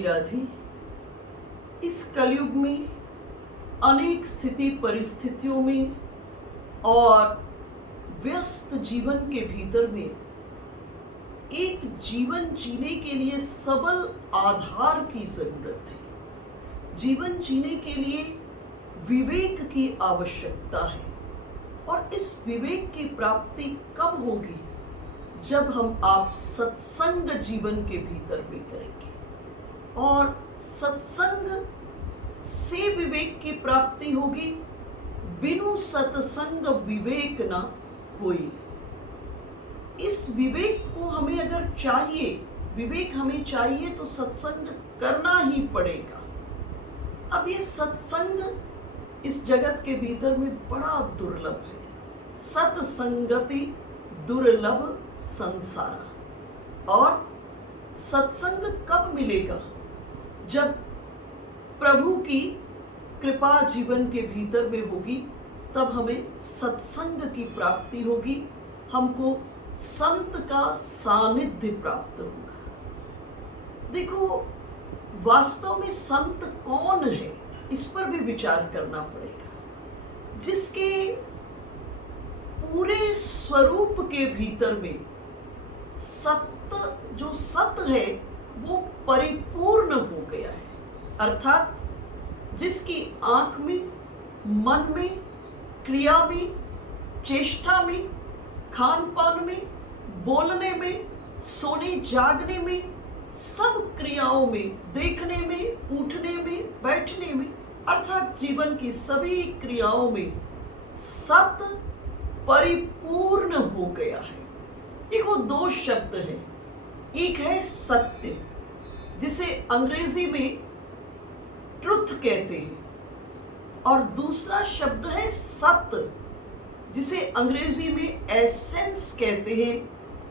राधे राधे। इस कलयुग में अनेक स्थिति परिस्थितियों में और व्यस्त जीवन के भीतर में एक जीवन जीने के लिए सबल आधार की जरूरत है। जीवन जीने के लिए विवेक की आवश्यकता है और इस विवेक की प्राप्ति कब होगी? जब हम आप सत्संग जीवन के भीतर में करेंगे और सत्संग से विवेक की प्राप्ति होगी। बिनु सत्संग विवेक न होई। इस विवेक को हमें अगर चाहिए, विवेक हमें चाहिए तो सत्संग करना ही पड़ेगा। अब ये सत्संग इस जगत के भीतर में बड़ा दुर्लभ है। सत्संगति दुर्लभ संसार। और सत्संग कब मिलेगा? जब प्रभु की कृपा जीवन के भीतर में होगी, तब हमें सत्संग की प्राप्ति होगी, हमको संत का सानिध्य प्राप्त होगा। देखो, वास्तव में संत कौन है, इस पर भी विचार करना पड़ेगा। जिसके पूरे स्वरूप के भीतर में सत्य, जो सत्य है वो परिपूर्ण हो गया है। अर्थात जिसकी आंख में, मन में, क्रिया में, चेष्टा में, खान पान में, बोलने में, सोने जागने में, सब क्रियाओं में, देखने में, उठने में, बैठने में, अर्थात जीवन की सभी क्रियाओं में सत्य परिपूर्ण हो गया है। देखो, दो शब्द हैं। एक है सत्य, जिसे अंग्रेजी में ट्रुथ कहते हैं, और दूसरा शब्द है सत्य, जिसे अंग्रेजी में एसेंस कहते हैं,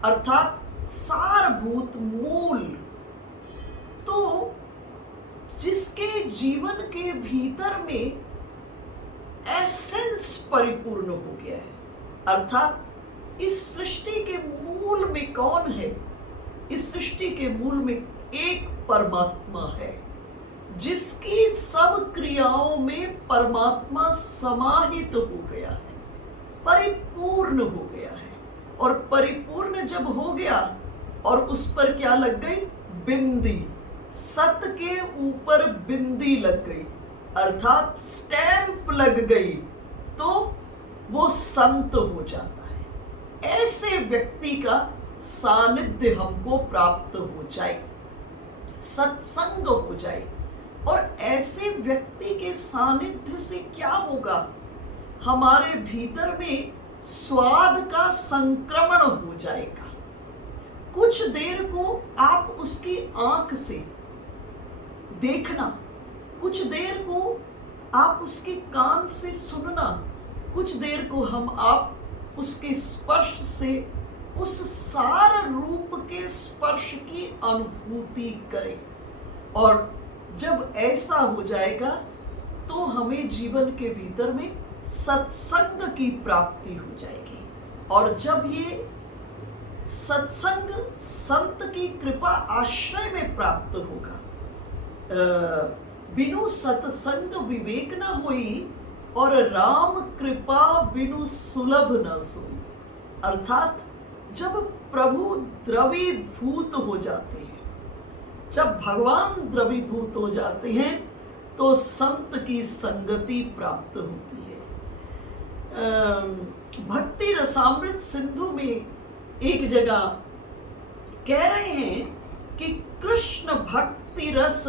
अर्थात सारभूत, मूल। तो जिसके जीवन के भीतर में एसेंस परिपूर्ण हो गया है, अर्थात इस सृष्टि के मूल में कौन है? इस सृष्टि के मूल में एक परमात्मा है, जिसकी सब क्रियाओं में परमात्मा समाहित हो गया है, परिपूर्ण हो गया है। और परिपूर्ण जब हो गया और उस पर क्या लग गई? बिंदी। सत्य के ऊपर बिंदी लग गई, अर्थात स्टैंप लग गई, तो वो संत हो जाता है। ऐसे व्यक्ति का सानिध्य हमको प्राप्त हो जाए, सत्संग हो जाए। और ऐसे व्यक्ति के सानिध्य से क्या होगा? हमारे भीतर में स्वाद का संक्रमण हो जाएगा। कुछ देर को आप उसकी आंख से देखना, कुछ देर को आप उसके कान से सुनना, कुछ देर को आप उसके स्पर्श से उस सार रूप के स्पर्श की अनुभूति करें। और जब ऐसा हो जाएगा तो हमें जीवन के भीतर में सत्संग की प्राप्ति हो जाएगी। और जब ये सत्संग संत की कृपा आश्रय में प्राप्त होगा, बिनु सत्संग विवेक न होई और राम कृपा बिनु सुलभ न सोई। अर्थात जब प्रभु द्रवीभूत हो जाते हैं, जब भगवान द्रवीभूत हो जाते हैं, तो संत की संगति प्राप्त होती है। भक्ति रसामृत सिंधु में एक जगह कह रहे हैं कि कृष्ण भक्ति रस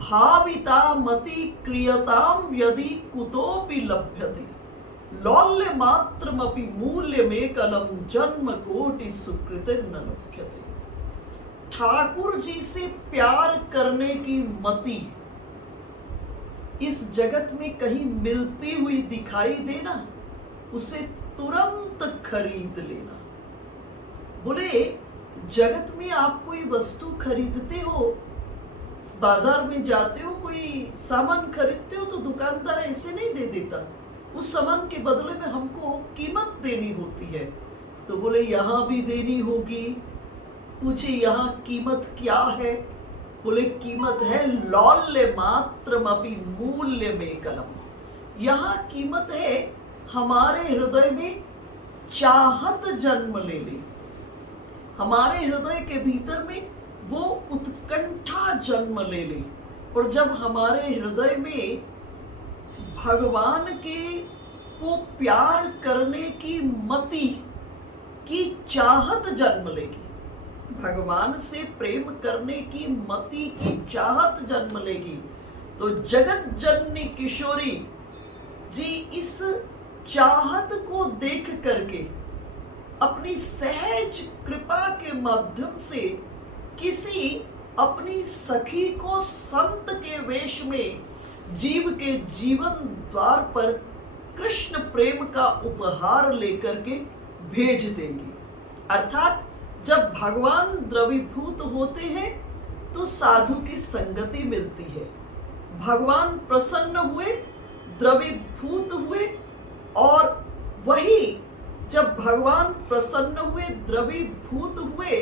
भाविता मति क्रियताम यदि कुतोपि लभ्यते लौल्य मात्रमपि मूल्य में कलम जन्म कोटि सुकृतिर्न लभ्यते। ठाकुर जी से प्यार करने की मति इस जगत में कहीं मिलती हुई दिखाई देना, उसे तुरंत खरीद लेना। बोले, जगत में आप कोई वस्तु खरीदते हो, बाजार में जाते हो, कोई सामान खरीदते हो, तो दुकानदार ऐसे नहीं दे देता, उस सामान के बदले में हमको कीमत देनी होती है। तो बोले, यहाँ भी देनी होगी। पूछे, यहाँ कीमत क्या है? बोले कीमत है लौल्य मात्रमपि मूल्य में कलम। यहाँ कीमत है हमारे हृदय में चाहत जन्म ले ले, हमारे हृदय के भीतर में वो उत्कंठा जन्म ले ले। और जब हमारे हृदय में भगवान के को प्यार करने की मति की चाहत जन्म लेगी, भगवान से प्रेम करने की मति की चाहत जन्म लेगी, तो जगत जननी किशोरी जी इस चाहत को देख करके अपनी सहज कृपा के माध्यम से किसी अपनी सखी को संत के वेश में जीव के जीवन द्वार पर कृष्ण प्रेम का उपहार लेकर के भेज देंगे। अर्थात जब भगवान द्रवीभूत होते हैं तो साधु की संगति मिलती है। भगवान प्रसन्न हुए, द्रवीभूत हुए, और वही जब भगवान प्रसन्न हुए, द्रवीभूत हुए,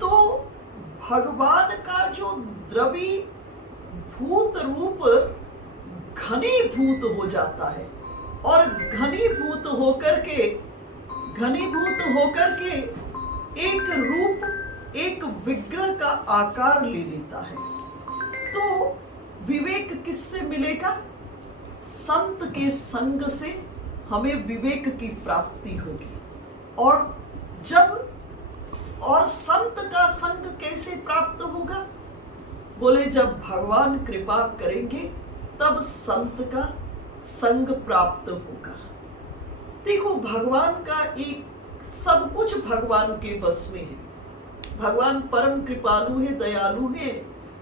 तो भगवान का जो द्रवीभूत रूप घनीभूत हो जाता है, और घनीभूत होकर के एक रूप, एक विग्रह का आकार ले लेता है। तो विवेक किससे मिलेगा? संत के संग से हमें विवेक की प्राप्ति होगी। और संत का संग कैसे प्राप्त होगा? बोले जब भगवान कृपा करेंगे तब संत का संग प्राप्त होगा। देखो, भगवान का एक सब कुछ भगवान के बस में है। भगवान परम कृपालु है, दयालु है,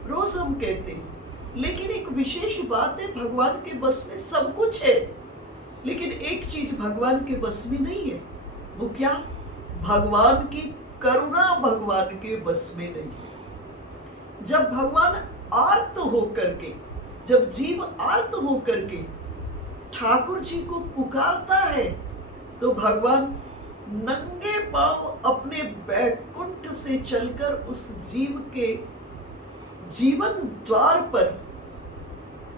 रोज हम कहते हैं। लेकिन एक विशेष बात है, भगवान के बस में सब कुछ है, लेकिन एक चीज भगवान के बस में नहीं है। वो क्या? भगवान की करुणा भगवान के बस में नहीं है। जब भगवान आर्त होकर के, जब जीव आर्त होकर के ठाकुर जी को पुकारता है, तो भगवान नंगे पांव अपने बैकुंठ से चलकर उस जीव के जीवन द्वार पर,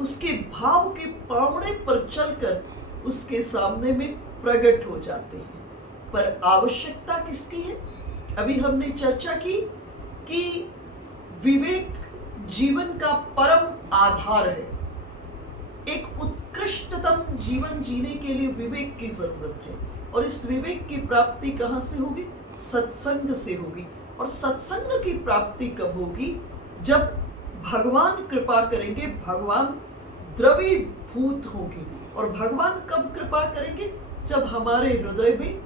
उसके भाव के पावड़े पर चलकर उसके सामने में प्रकट हो जाते हैं। पर आवश्यकता किसकी है? अभी हमने चर्चा की कि विवेक जीवन का परम आधार है। एक उत्कृष्टतम जीवन जीने के लिए विवेक की जरूरत है, और इस विवेक की प्राप्ति कहाँ से होगी? सत्संग से होगी। और सत्संग की प्राप्ति कब होगी? जब भगवान कृपा करेंगे, भगवान द्रवीभूत होंगे। और भगवान कब कृपा करेंगे? जब हमारे हृदय में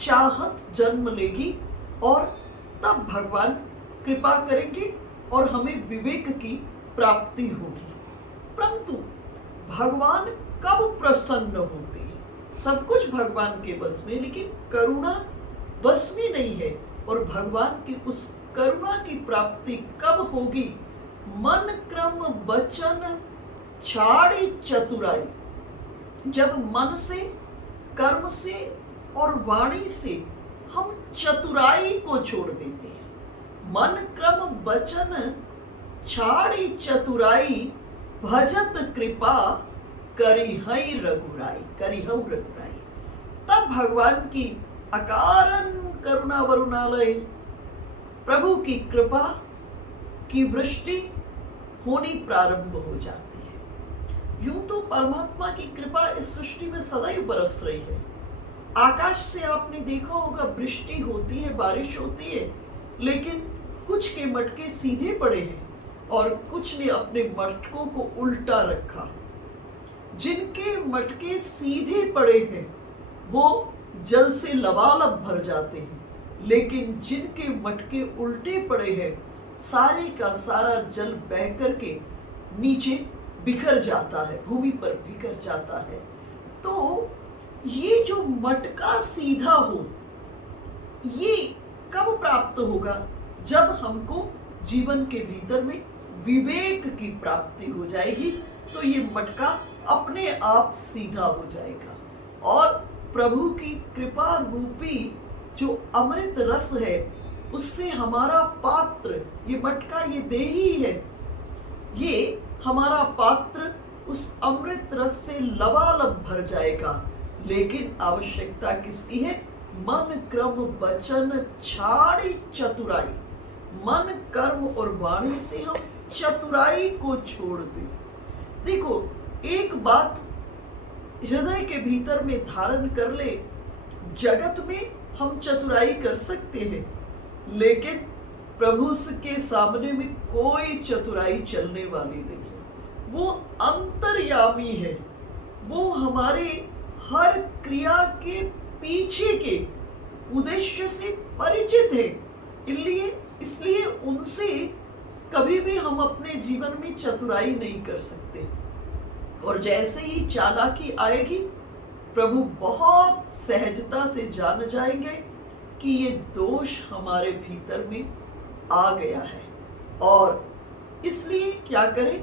चाहत जन्म लेगी, और तब भगवान कृपा करेंगे और हमें विवेक की प्राप्ति होगी। परंतु भगवान कब प्रसन्न होते हैं? सब कुछ भगवान के बस में, लेकिन करुणा बस में नहीं है। और भगवान की उस करुणा की प्राप्ति कब होगी? मन क्रम वचन छाड़ी चतुराई। जब मन से, कर्म से और वाणी से हम चतुराई को छोड़ देते हैं। मन क्रम वचन छाड़ी चतुराई, भजत कृपा करिहई रघुराई, करिहऊ रघुराई। तब भगवान की अकारण करुणा वरुणालय, प्रभु की कृपा की वृष्टि होनी प्रारंभ हो जाती है। यूं तो परमात्मा की कृपा इस सृष्टि में सदैव बरस रही है। आकाश से आपने देखा होगा, वृष्टि होती है, बारिश होती है, लेकिन कुछ के मटके सीधे पड़े हैं और कुछ ने अपने मटकों को उल्टा रखा। जिनके मटके सीधे पड़े हैं वो जल से लबालब भर जाते हैं, लेकिन जिनके मटके उल्टे पड़े हैं सारे का सारा जल बह करके नीचे बिखर जाता है, भूमि पर बिखर जाता है। तो ये जो मटका सीधा हो, ये कब प्राप्त होगा? जब हमको जीवन के भीतर में विवेक की प्राप्ति हो जाएगी, तो ये मटका अपने आप सीधा हो जाएगा। और प्रभु की कृपा रूपी जो अमृत रस है उससे हमारा पात्र, ये मटका, ये देही है, ये हमारा पात्र उस अमृत रस से लबालब भर जाएगा। लेकिन आवश्यकता किसकी है? मन क्रम वचन छाड़ी चतुराई। मन कर्म और वाणी से हम चतुराई को छोड़ दें। देखो, एक बात हृदय के भीतर में धारण कर ले, जगत में हम चतुराई कर सकते हैं, लेकिन प्रभु के सामने में कोई चतुराई चलने वाली नहीं है। वो अंतर्यामी है, वो हमारे हर क्रिया के पीछे के उद्देश्य से परिचित है। इसलिए उनसे कभी भी हम अपने जीवन में चतुराई नहीं कर सकते। और जैसे ही चालाकी आएगी, प्रभु बहुत सहजता से जान जाएंगे कि ये दोष हमारे भीतर में आ गया है। और इसलिए क्या करें?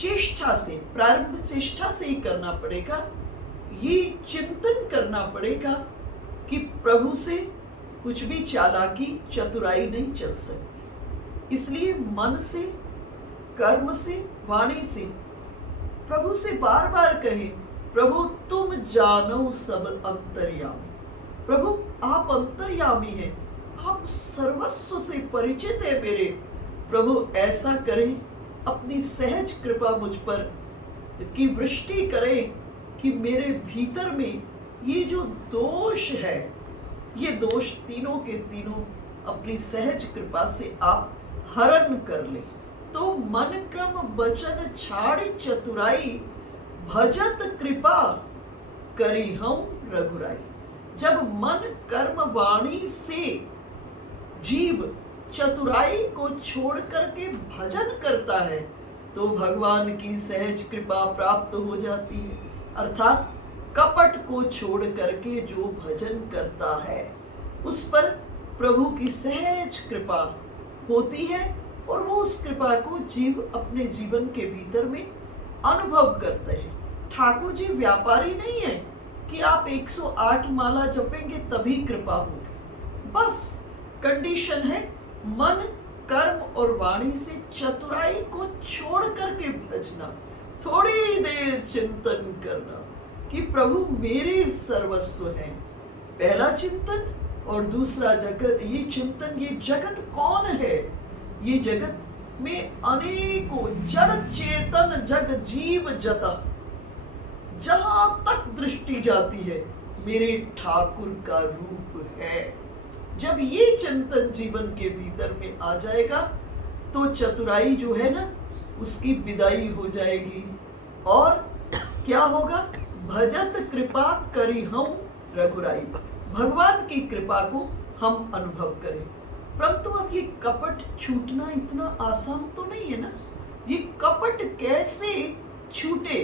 चेष्टा से, प्रारंभ चेष्टा से ही करना पड़ेगा। ये चिंतन करना पड़ेगा कि प्रभु से कुछ भी चालाकी, चतुराई नहीं चल सकती। इसलिए मन से, कर्म से, वाणी से प्रभु से बार बार कहें, प्रभु तुम जानो सब अंतर्यामी। प्रभु आप अंतर्यामी हैं, आप सर्वस्व से परिचित है मेरे। प्रभु ऐसा करें, अपनी सहज कृपा मुझ पर की वृष्टि करें कि मेरे भीतर में ये जो दोष है, ये दोष तीनों के तीनों अपनी सहज कृपा से आप हरण कर ले। तो मन क्रम वचन छाड़ी चतुराई, भजत कृपा करी हम रघुराई। जब मन कर्म वाणी से जीव चतुराई को छोड़ करके भजन करता है, तो भगवान की सहज कृपा प्राप्त हो जाती है। अर्थात कपट को छोड़ करके जो भजन करता है, उस पर प्रभु की सहज कृपा होती है और वो उस कृपा को जीव अपने जीवन के भीतर में अनुभव करते हैं। ठाकुर जी व्यापारी नहीं है कि आप 108 माला जपेंगे तभी कृपा होगी। बस कंडीशन है मन, कर्म और वाणी से चतुराई को छोड़ करके भजना, थोड़ी देर चिंतन करना कि प्रभु मेरे सर्वस्व हैं। पहला चिंतन, और दूसरा जगत, ये चिंतन, ये जगत कौन है? ये जगत में अनेकों जड़ चेतन जग जीव जता, जहां तक दृष्टि जाती है मेरे ठाकुर का रूप है। जब ये चिंतन जीवन के भीतर में आ जाएगा, तो चतुराई जो है ना, उसकी विदाई हो जाएगी। और क्या होगा? भजत कृपा करी हम रघुराई। भगवान की कृपा को हम अनुभव करें। परंतु अब ये कपट छूटना इतना आसान तो नहीं है ना। ये कपट कैसे छूटे?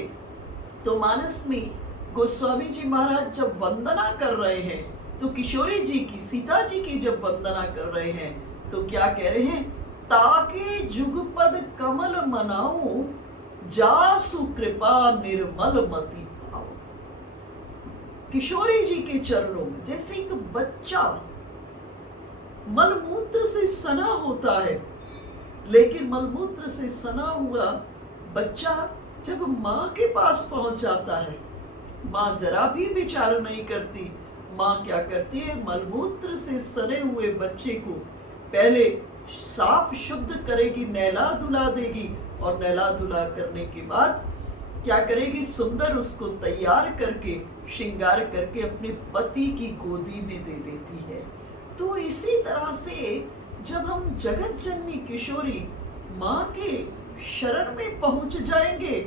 तो मानस में गोस्वामी जी महाराज जब वंदना कर रहे हैं, तो किशोरी जी की, सीता जी की जब वंदना कर रहे हैं, तो क्या कह रहे हैं? ताके जुगपद कमल मनाऊं, जासु कृपा निर्मल मति पाओ। किशोरी जी के चरणों में जैसे एक बच्चा मलमूत्र से सना होता है, लेकिन मलमूत्र से सना हुआ बच्चा जब माँ के पास पहुंच जाता है, माँ जरा भी विचार नहीं करती। माँ क्या करती है? मलमूत्र से सने हुए बच्चे को पहले साफ शुद्ध करेगी, नहला धुला देगी, और नहला धुला करने के बाद क्या करेगी? सुंदर उसको तैयार करके, श्रृंगार करके अपने पति की गोदी में दे देती है। तो इसी तरह से जब हम जगत जननी किशोरी माँ के शरण में पहुंच जाएंगे,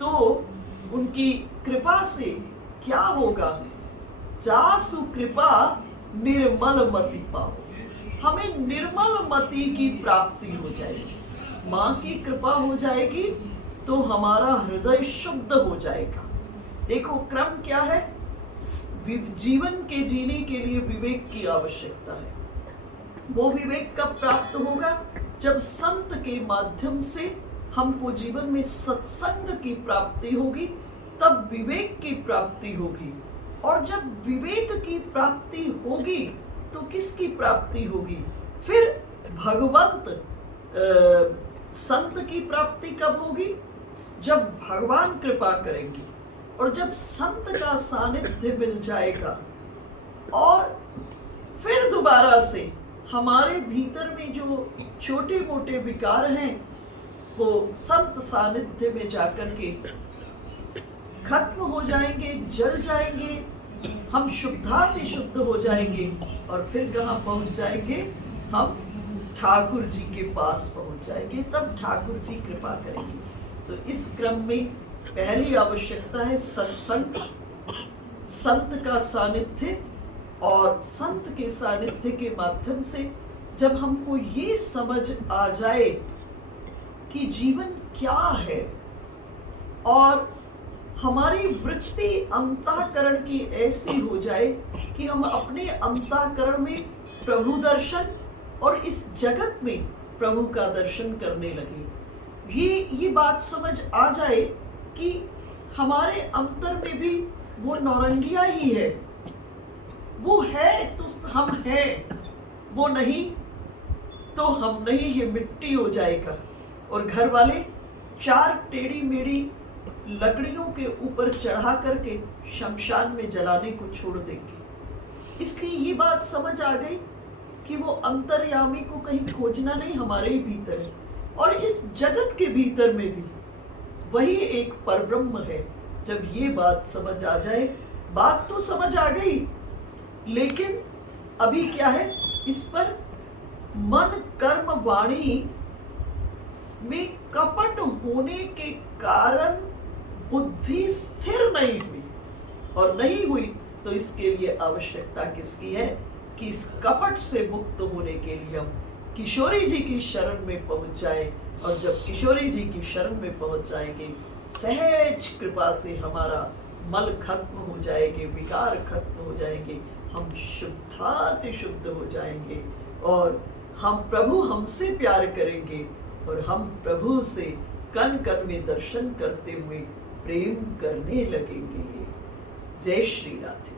तो उनकी कृपा से क्या होगा? जासु कृपा निर्मल मति पाओ। हमें निर्मल मति की प्राप्ति हो जाएगी। माँ की कृपा हो जाएगी तो हमारा हृदय शुद्ध हो जाएगा। देखो क्रम क्या है? जीवन के जीने के लिए विवेक की आवश्यकता है। वो विवेक कब प्राप्त होगा? जब संत के माध्यम से हमको जीवन में सत्संग की प्राप्ति होगी, तब विवेक की प्राप्ति होगी। और जब विवेक की प्राप्ति होगी, तो किसकी प्राप्ति होगी? फिर भगवंत संत की प्राप्ति कब होगी? जब भगवान कृपा करेंगे और जब संत का सानिध्य मिल जाएगा और फिर दोबारा से हमारे भीतर में जो छोटे मोटे विकार हैं वो संत सानिध्य में जाकर के खत्म हो जाएंगे, जल जाएंगे, हम शुद्धाति शुद्ध हो जाएंगे और फिर कहाँ पहुंच जाएंगे? हम ठाकुर जी के पास पहुंच जाएंगे, तब ठाकुर जी कृपा करेंगे। तो इस क्रम में पहली आवश्यकता है सत्संग, संत का सानिध्य, और संत के सानिध्य के माध्यम से जब हमको ये समझ आ जाए कि जीवन क्या है और हमारी वृत्ति अंतःकरण की ऐसी हो जाए कि हम अपने अंतःकरण में प्रभु दर्शन और इस जगत में प्रभु का दर्शन करने लगे। ये बात समझ आ जाए कि हमारे अंतर में भी वो नौरंगिया ही है, वो है तो हम हैं, वो नहीं तो हम नहीं, ये मिट्टी हो जाएगा। और घर वाले 4 टेढ़ी मेढ़ी लकड़ियों के ऊपर चढ़ा करके शमशान में जलाने को छोड़ देंगे। इसलिए ये बात समझ आ गई कि वो अंतर्यामी को कहीं खोजना नहीं, हमारे ही भीतर है। और इस जगत के भीतर में भी वही एक परब्रह्म है। जब ये बात समझ आ जाए, बात तो समझ आ गई, लेकिन अभी क्या है, इस पर मन कर्म वाणी में कपट होने के कारण बुद्धि स्थिर नहीं हुई, और नहीं हुई तो इसके लिए आवश्यकता किसकी है कि इस कपट से मुक्त होने के लिए हम किशोरी जी की शरण में पहुंच जाए। और जब किशोरी जी की शरण में पहुंच जाएंगे, सहज कृपा से हमारा मल खत्म हो जाएंगे, विकार खत्म हो जाएंगे, हम शुद्धाति शुद्ध हो जाएंगे और हम प्रभु हमसे प्यार करेंगे और हम प्रभु से कण कण में दर्शन करते हुए प्रेम करने लगेंगे। जय श्री राधे।